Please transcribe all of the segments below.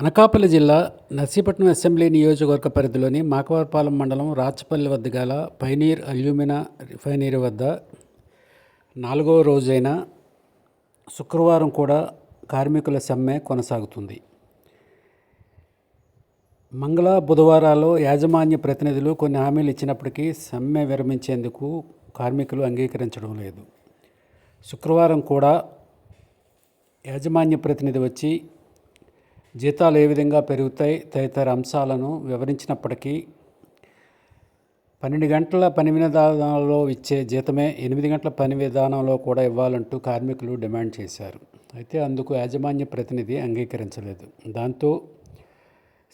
అనకాపల్లి జిల్లా నర్సీపట్నం అసెంబ్లీ నియోజకవర్గ పరిధిలోని మాకవరపాలెం మండలం రాచపల్లి వద్ద గల పైనీర్ అల్యూమినా రిఫైనరీ వద్ద 4వ రోజైన శుక్రవారం కూడా కార్మికుల సమ్మె కొనసాగుతుంది. మంగళ, బుధవారాల్లో యాజమాన్య ప్రతినిధులు కొన్ని హామీలు ఇచ్చినప్పటికీ సమ్మె విరమించేందుకు కార్మికులు అంగీకరించడం లేదు. శుక్రవారం కూడా యాజమాన్య ప్రతినిధి వచ్చి జీతాలు ఏ విధంగా పెరుగుతాయి తదితర అంశాలను వివరించినప్పటికీ 12 గంటల పని విధానంలో ఇచ్చే జీతమే 8 గంటల పని విధానంలో కూడా ఇవ్వాలంటూ కార్మికులు డిమాండ్ చేశారు. అయితే అందుకు యాజమాన్య ప్రతినిధి అంగీకరించలేదు. దాంతో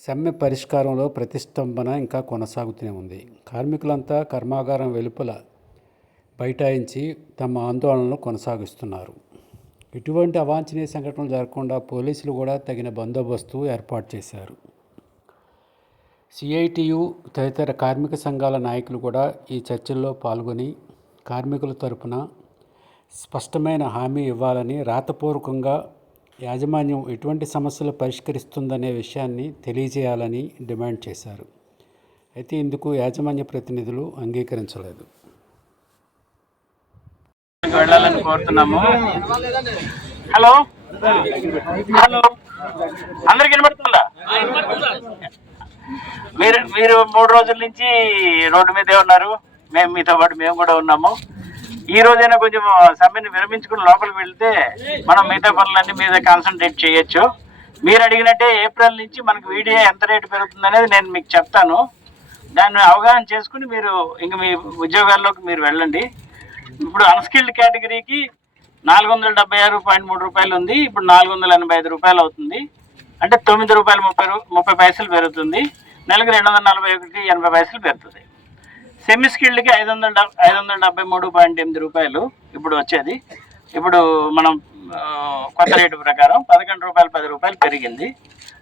సమ్మె పరిష్కారంలో ప్రతిష్టంభన ఇంకా కొనసాగుతూనే ఉంది. కార్మికులంతా కర్మాగారం వెలుపల బైఠాయించి తమ ఆందోళనలు కొనసాగిస్తున్నారు. ఇటువంటి అవాంఛనీయ సంఘటనలు జరగకుండా పోలీసులు కూడా తగిన బందోబస్తు ఏర్పాటు చేశారు. సిఐటియు తదితర కార్మిక సంఘాల నాయకులు కూడా ఈ చర్చల్లో పాల్గొని కార్మికుల తరపున స్పష్టమైన హామీ ఇవ్వాలని, రాతపూర్వకంగా యాజమాన్యం ఎటువంటి సమస్యలు పరిష్కరిస్తుందనే విషయాన్ని తెలియజేయాలని డిమాండ్ చేశారు. అయితే ఇందుకు యాజమాన్య ప్రతినిధులు అంగీకరించలేదు. వెళ్ళాలని కోరుతున్నాము. హలో హలో, అందరికి వినబడుతుందా? మీరు 3 రోజుల నుంచి రోడ్డు మీదే ఉన్నారు. మేము మీతో పాటు మేము కూడా ఉన్నాము. ఈ రోజైనా కొంచెం సమ్మెను విరమించుకుని లోపలికి వెళ్తే మనం మిగతా పనులన్నీ మీద కాన్సన్ట్రేట్ చేయొచ్చు. మీరు అడిగినట్టే ఏప్రిల్ నుంచి మనకు వీడియో ఎంత రేటు పెరుగుతుంది అనేది నేను మీకు చెప్తాను. దాన్ని అవగాహన చేసుకుని మీరు ఇంక మీ ఉద్యోగాల్లోకి మీరు వెళ్ళండి. ఇప్పుడు అన్స్కిల్డ్ కేటగిరీకి 476.3 రూపాయలు ఉంది. ఇప్పుడు 485 రూపాయలు అవుతుంది. అంటే 9 రూపాయలు 30 పైసలు పెరుగుతుంది. నెలకు 241.80 పైసలు పెరుగుతుంది. సెమీ స్కిల్డ్కి 573.8 రూపాయలు ఇప్పుడు వచ్చేది. ఇప్పుడు మనం కొత్త రేటు ప్రకారం 11 రూపాయలు 10 రూపాయలు పెరిగింది.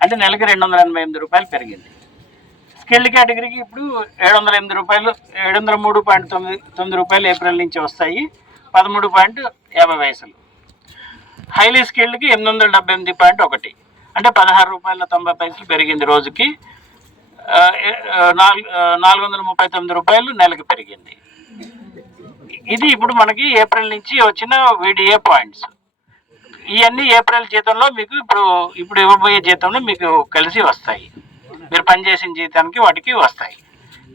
అంటే నెలకి 288 రూపాయలు పెరిగింది. స్కిల్డ్ కేటగిరీకి ఇప్పుడు 708 రూపాయలు 703.9 రూపాయలు ఏప్రిల్ నుంచి వస్తాయి. 13.50 పైసలు. హైలీ స్కిల్డ్కి 878.1 అంటే 16 రూపాయల 90 పైసలు పెరిగింది రోజుకి. 439 రూపాయలు నెలకు పెరిగింది. ఇది ఇప్పుడు మనకి ఏప్రిల్ నుంచి వచ్చిన వీడిఏ పాయింట్స్. ఇవన్నీ ఏప్రిల్ జీతంలో మీకు ఇప్పుడు ఇవ్వబోయే జీతంలో మీకు కలిసి వస్తాయి. మీరు పనిచేసిన జీతానికి వాటికి వస్తాయి.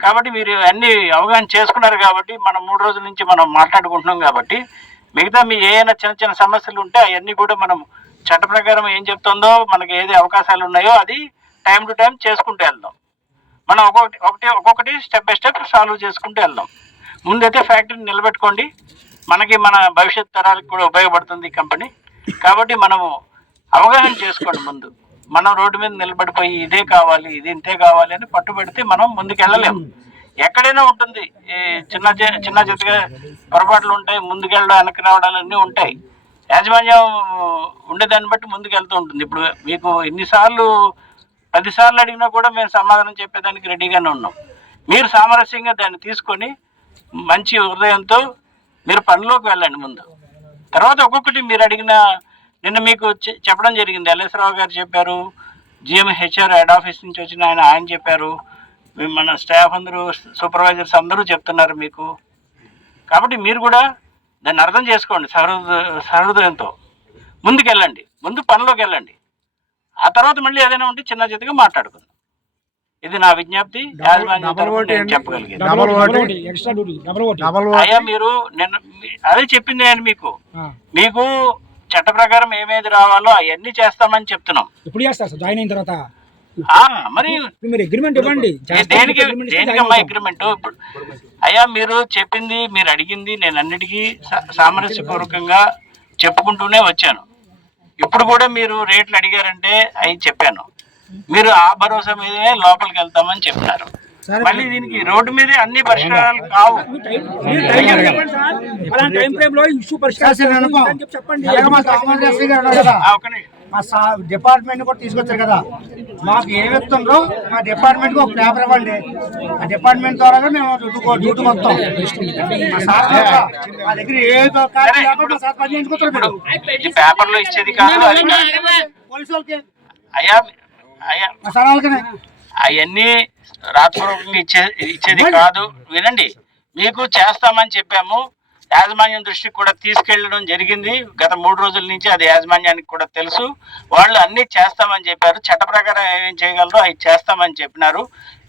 కాబట్టి మీరు అన్నీ అవగాహన చేసుకున్నారు. కాబట్టి మనం 3 రోజుల నుంచి మనం మాట్లాడుకుంటున్నాం. కాబట్టి మిగతా మీ ఏమైనా చిన్న చిన్న సమస్యలు ఉంటే అవన్నీ కూడా మనం చట్ట ప్రకారం ఏం చెప్తుందో, మనకి ఏది అవకాశాలు ఉన్నాయో అది టైం టు టైం చేసుకుంటూ వెళ్దాం. మనం ఒక్కొక్కటి స్టెప్ బై స్టెప్ సాల్వ్ చేసుకుంటూ వెళ్దాం. ముందైతే ఫ్యాక్టరీని నిలబెట్టుకోండి. మనకి మన భవిష్యత్ తరాలకు కూడా ఉపయోగపడుతుంది ఈ కంపెనీ. కాబట్టి మనము అవగాహన చేసుకోండి. ముందు మనం రోడ్డు మీద నిలబడిపోయి ఇదే కావాలి, ఇది ఇంతే కావాలి అని పట్టుబెడితే మనం ముందుకు వెళ్ళలేము. ఎక్కడైనా ఉంటుంది, చిన్న చిత్తగా పొరపాట్లు ఉంటాయి. ముందుకెళ్ళడం, వెనక్కి రావడాలు అన్నీ ఉంటాయి. యాజమాన్యం ఉండేదాన్ని బట్టి ముందుకు వెళ్తూ ఉంటుంది. ఇప్పుడు మీకు 10 సార్లు అడిగినా కూడా మేము సమాధానం చెప్పేదానికి రెడీగానే ఉన్నాం. మీరు సామరస్యంగా దాన్ని తీసుకొని మంచి హృదయంతో మీరు పనిలోకి వెళ్ళండి ముందు. తర్వాత ఒక్కొక్కటి మీరు అడిగిన, నిన్న మీకు చెప్పడం జరిగింది. ఎల్ఎస్ రావు గారు చెప్పారు, GMHR హెడ్ ఆఫీస్ నుంచి వచ్చిన ఆయన చెప్పారు, మన స్టాఫ్ అందరూ, సూపర్వైజర్స్ అందరూ చెప్తున్నారు మీకు. కాబట్టి మీరు కూడా దాన్ని అర్థం చేసుకోండి. సహృదయంతో ముందుకెళ్ళండి. ముందు పనిలోకి వెళ్ళండి. ఆ తర్వాత మళ్ళీ ఏదైనా ఉంటే చిన్న చిత్తగా మాట్లాడుకుందాం. ఇది నా విజ్ఞప్తి. చెప్పగలిగింది. అయ్యా మీరు నిన్న అదే చెప్పింది నేను మీకు చట్ట ప్రకారం ఏమేది రావాలో అవన్నీ చేస్తామని చెప్తున్నాం. ఇప్పుడు చేస్తారు సార్, జాయిన్ అయిన తర్వాత మరి మీరు అగ్రిమెంట్ ఇవ్వండి. దేనికమ్మా అగ్రిమెంట్? అయ్యా మీరు చెప్పింది, మీరు అడిగింది నేను అన్నిటికీ సామరస్యపూర్వకంగా చెప్పుకుంటూనే వచ్చాను. ఇప్పుడు కూడా మీరు రేట్లు అడిగారంటే అవి చెప్పాను. మీరు ఆ భరోసా మీదే లోపలికి వెళ్తామని చెప్తున్నారు. మళ్ళీ దీనికి రోడ్డు మీదే అన్ని పరిష్కారాలు కావు. మా డిపార్ట్మెంట్ కూడా తీసుకొచ్చారు కదా, మాకు ఏ వ్యక్తంలో మా డిపార్ట్మెంట్ కి ఒక పేపర్ ఇవ్వండి. ఆ డిపార్ట్మెంట్ ద్వారా మేము డ్యూటీ మొత్తం మా దగ్గర ఏ పని చేయించుకుంటారు. పేపర్లో ఇచ్చేది కాదు. పోలీసు వాళ్ళకి అయ్యా సార్ వాళ్ళకనే అవన్నీ రాతపూర్వకంగా ఇచ్చేది కాదు. వినండి, మీకు చేస్తామని చెప్పాము, యాజమాన్యం దృష్టికి కూడా తీసుకెళ్లడం జరిగింది. గత 3 రోజుల నుంచి అది యాజమాన్యానికి కూడా తెలుసు. వాళ్ళు అన్ని చేస్తామని చెప్పారు, చట్ట ప్రకారం ఏమేం చేయగలరో అవి చేస్తామని చెప్పినారు.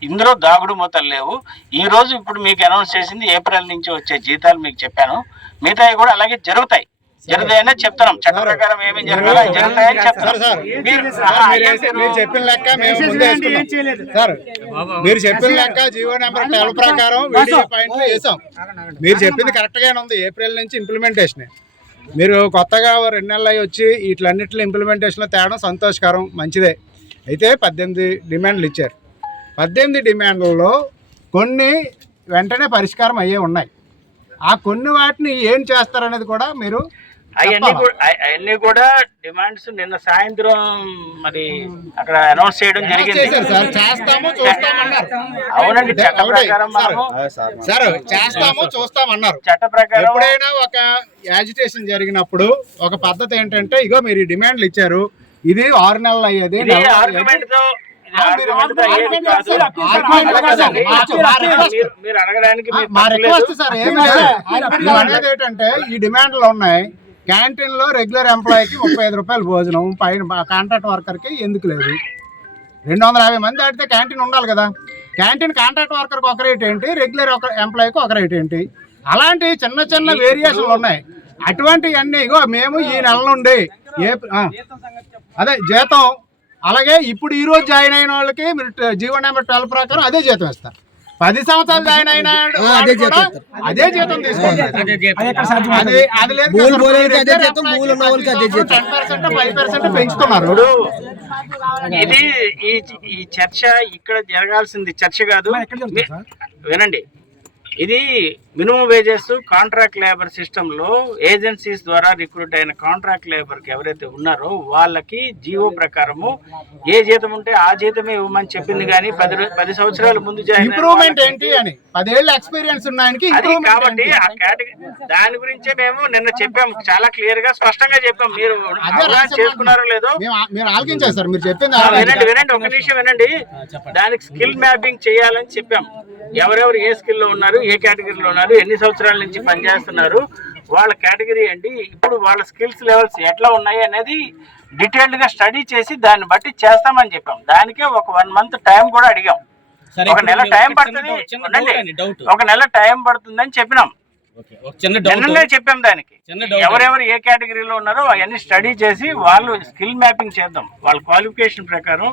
ఇందులో దాగుడు మూతలు లేవు. ఈ రోజు ఇప్పుడు మీకు అనౌన్స్ చేసింది ఏప్రిల్ నుంచి వచ్చే జీతాలు మీకు చెప్పాను. మిగతావి కూడా అలాగే జరుగుతాయి చెప్తున్నాం. చట్ట ప్రకారం ఏమేమి జరగాలో జరుగుతాయని చెప్తారు. మీరు చెప్పిన లెక్క మేము ముందే వేసుకున్నాం సార్. మీరు చెప్పిన లెక్క జీవో నెంబర్ 12 ప్రకారం వీడియో పాయింట్లు వేసాం. మీరు చెప్పింది కరెక్ట్ గానే ఉంది. ఏప్రిల్ నుంచి ఇంప్లిమెంటేషన్. మీరు కొత్తగా 2 నెలలు అయ్యి వచ్చి వీటిలన్నింటిలో ఇంప్లిమెంటేషన్లో తేవడం సంతోషకరం, మంచిదే. అయితే 18 డిమాండ్లు ఇచ్చారు. 18 డిమాండ్లలో కొన్ని వెంటనే పరిష్కారం అయ్యే ఉన్నాయి. ఆ కొన్ని వాటిని ఏం చేస్తారనేది కూడా మీరు అవన్నీ కూడా డిమాండ్స్ నిన్న సాయంత్రం మరి అక్కడ అనౌన్స్ చేయడం జరిగింది. అవునండి, చట్ట ప్రకారం సార్ చేస్తాము చూస్తామన్నారు. చట్ట ప్రకారం ఎప్పుడైనా ఒక యాజిటేషన్ జరిగినప్పుడు ఒక పద్ధతి ఏంటంటే, ఇగో మీరు ఈ డిమాండ్లు ఇచ్చారు, ఇది 6 నెలలు అయ్యేది మీరు అడగడానికి మా రిక్వెస్ట్ సార్. అనేది ఏంటంటే, ఈ డిమాండ్లు ఉన్నాయి. క్యాంటీన్ లో రెగ్యులర్ ఎంప్లాయీకి 35 రూపాయలు భోజనం, పైన కాంట్రాక్ట్ వర్కర్ కి ఎందుకు లేదు? 250 మంది ఆడితే క్యాంటీన్ ఉండాలి కదా. క్యాంటీన్ కాంట్రాక్ట్ వర్కర్కి ఒక రేట్ ఏంటి, రెగ్యులర్ ఎంప్లాయీకి ఒక రేట్ ఏంటి? అలాంటి చిన్న చిన్న వేరియేషన్లు ఉన్నాయి. అటువంటివన్నీ ఇగో మేము ఈ నెల నుండి అదే జీతం, అలాగే ఇప్పుడు ఈ రోజు జాయిన్ అయిన వాళ్ళకి మీరు జీవో నెంబర్ 12 ప్రకారం అదే జీతం ఇస్తారు. 10 సంవత్సరాలు జాయిన్ అయిన అదే జీతం తీసుకుంటారు. అది లేదు, 10%, 5% పెంచుతున్నారు. ఇది ఈ చర్చ ఇక్కడ జరగాల్సింది చర్చ కాదు. వినండి, ఇది మినిమం వేజెస్ కాంట్రాక్ట్ లేబర్ సిస్టంలో ఏజెన్సీస్ ద్వారా రిక్రూట్ అయిన కాంట్రాక్ట్ లేబర్కి ఎవరైతే ఉన్నారో వాళ్ళకి జీవో ప్రకారము ఏ జీతం ఉంటే ఆ జీతమే ఇవ్వమని చెప్పింది. కానీ 10 సంవత్సరాల ముందు ఇంప్రూవ్మెంట్ ఏంటి అని 10 ఏళ్ళ ఎక్స్పీరియన్స్ ఉన్నాయనికి కాబట్టి ఆ కేటగిరీ దాని గురించే మేము నిన్న చెప్పాము, చాలా క్లియర్ గా స్పష్టంగా చెప్పాం. మీరు చేసుకున్నారో లేదో మీరు ఆలోచించారు సార్. మీరు చెప్పింది వినండి, ఒక నిమిషం వినండి. దానికి స్కిల్ మ్యాపింగ్ చేయాలని చెప్పాం. ఎవరెవరు ఏ స్కిల్లో ఉన్నారు, ఏ కేటగిరీలో ఉన్నారు, ఎన్ని సంవత్సరాల నుంచి పనిచేస్తున్నారు, వాళ్ళ కేటగిరీ ఏంటి, ఇప్పుడు వాళ్ళ స్కిల్స్ లెవెల్స్ ఎట్లా ఉన్నాయి అనేది డీటెయిల్డ్ గా స్టడీ చేసి దాన్ని బట్టి చేస్తామని చెప్పాం. దానికే ఒక 1 మంత్ టైం కూడా అడిగాం. 1 నెల టైం పడుతుంది, ఒక నెల టైం పడుతుందని చెప్పినాం. నిన్ననే చెప్పాం. దానికి ఎవరెవరు ఏ కేటగిరీలో ఉన్నారో అవన్నీ స్టడీ చేసి వాళ్ళు స్కిల్ మ్యాపింగ్ చేద్దాం. వాళ్ళ క్వాలిఫికేషన్ ప్రకారం,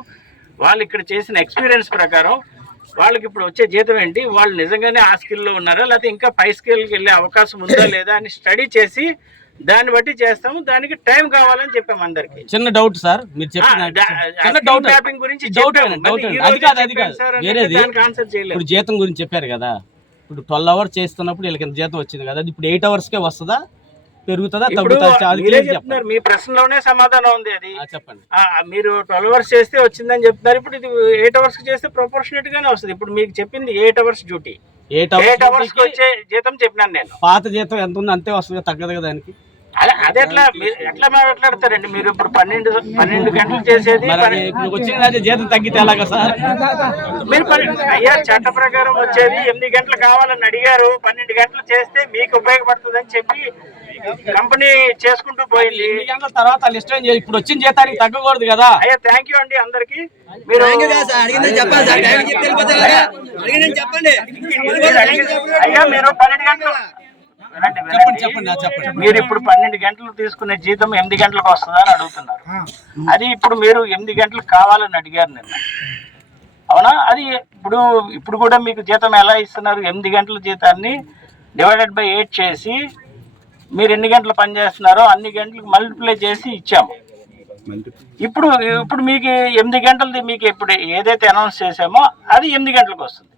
వాళ్ళు ఇక్కడ చేసిన ఎక్స్పీరియన్స్ ప్రకారం వాళ్ళకి ఇప్పుడు వచ్చే జీతం ఏంటి, వాళ్ళు నిజంగానే ఆ స్కిల్లో ఉన్నారా లేకపోతే ఇంకా పై స్కిల్కి వెళ్ళే అవకాశం ఉందా లేదా అని స్టడీ చేసి దాన్ని బట్టి చేస్తాము. దానికి టైం కావాలని చెప్పాము అందరికి. చిన్న డౌట్ సార్, మీరు మ్యాపింగ్ గురించి ఇప్పుడు జీతం గురించి చెప్పారు కదా. ఇప్పుడు 12 అవర్స్ చేస్తున్నప్పుడు వీళ్ళకి జీతం వచ్చింది కదా, అది ఇప్పుడు 8 అవర్స్కే వస్తుందా, పెరుగుతుందా, తగ్గుతుందా? మీ ప్రశ్నలోనే సమాధానం ఉంది. అది చెప్పండి. మీరు 12 అవర్స్ చేస్తే వచ్చిందని చెప్తున్నారు. ఇప్పుడు ఇది 8 అవర్స్ చేస్తే ప్రొపోర్షనేట్ గానే వస్తుంది. ఇప్పుడు మీకు చెప్పింది 8 అవర్స్ డ్యూటీ, 8 అవర్స్ వచ్చే జీతం చెప్పినాను నేను. పాత జీతం ఎంత ఉంది అంతే వస్తుంది, తగ్గదు కదా దానికి. అది ఎట్లా మాట్లాడతారండి మీరు? ఇప్పుడు 12 గంటలు చేసేది వచ్చిన జీతం తగ్గితే ఎలాగా సార్? మీరు అయ్యా చట్ట ప్రకారం వచ్చేది 8 గంటలు కావాలని అడిగారు. 12 గంటలు చేస్తే మీకు ఉపయోగపడుతుంది అని చెప్పి కంపెనీ చేసుకుంటూ పోయింది. 8 గంటల తర్వాత లిస్ట్ ఇప్పుడు వచ్చిన జీతానికి తగ్గకూడదు కదా. అయ్యా థ్యాంక్ యూ అండి అందరికి. మీరు అయ్యా మీరు 12 గంటలు మీరు ఇప్పుడు 12 గంటలు తీసుకునే జీతం 8 గంటలకు వస్తుందా అని అడుగుతున్నారు. అది ఇప్పుడు మీరు 8 గంటలు కావాలని అడిగారు నిన్న, అవునా? అది ఇప్పుడు కూడా మీకు జీతం ఎలా ఇస్తున్నారు? 8 గంటల జీతాన్ని డివైడెడ్ బై 8 చేసి మీరు ఎన్ని గంటలు పని చేస్తున్నారో అన్ని గంటలకు మల్టిప్లై చేసి ఇచ్చాము. ఇప్పుడు మీకు 8 గంటలది మీకు ఇప్పుడు ఏదైతే అనౌన్స్ చేసామో అది 8 గంటలకు వస్తుంది.